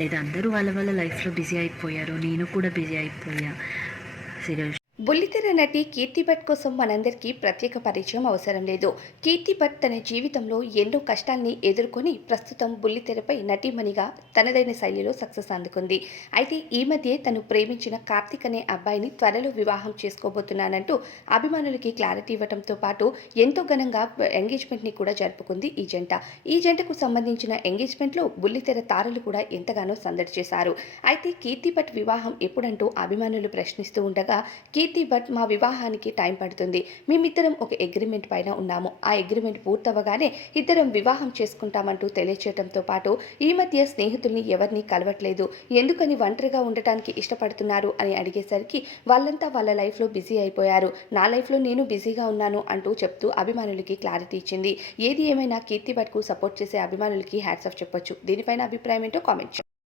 లేదా అందరూ వాళ్ళ వాళ్ళ లైఫ్లో బిజీ అయిపోయారు, నేను కూడా బిజీ అయిపోయా. సీరియల్ బుల్లితెర నటి కీర్తి భట్ కోసం మనందరికీ ప్రత్యేక పరిచయం అవసరం లేదు. కీర్తి భట్ తన జీవితంలో ఎన్నో కష్టాల్ని ఎదుర్కొని ప్రస్తుతం బుల్లితెరపై నటీమణిగా తనదైన శైలిలో సక్సెస్ అందుకుంది. అయితే ఈ మధ్య తను ప్రేమించిన కార్తిక్ అనే అబ్బాయిని త్వరలో వివాహం చేసుకోబోతున్నానంటూ అభిమానులకి క్లారిటీ ఇవ్వడంతో పాటు ఎంతో ఘనంగా ఎంగేజ్మెంట్ని కూడా జరుపుకుంది ఈ జంట. ఈ జంటకు సంబంధించిన ఎంగేజ్మెంట్లో బుల్లితెర తారలు కూడా ఎంతగానో సందడి చేశారు. అయితే కీర్తి భట్ వివాహం ఎప్పుడంటూ అభిమానులు ప్రశ్నిస్తూ ఉండగా కీర్తి భట్ మా వివాహానికి టైం పడుతుంది, మేమిద్దరం ఒక అగ్రిమెంట్ పైన ఉన్నాము, ఆ అగ్రిమెంట్ పూర్తవగానే ఇద్దరం వివాహం చేసుకుంటామంటూ తెలియచేయడంతో పాటు ఈ మధ్య స్నేహితుల్ని ఎవరిని కలవట్లేదు, ఎందుకని ఒంటరిగా ఉండటానికి ఇష్టపడుతున్నారు అని అడిగేసరికి వాళ్ళంతా వాళ్ళ లైఫ్లో బిజీ అయిపోయారు, నా లైఫ్లో నేను బిజీగా ఉన్నాను అంటూ చెప్తూ అభిమానులకి క్లారిటీ ఇచ్చింది. ఏది ఏమైనా కీర్తి భట్కు సపోర్ట్ చేసే అభిమానులకి హ్యాట్స్ ఆఫ్ చెప్పొచ్చు. దీనిపైన అభిప్రాయం ఏంటో కామెంట్ చేయండి.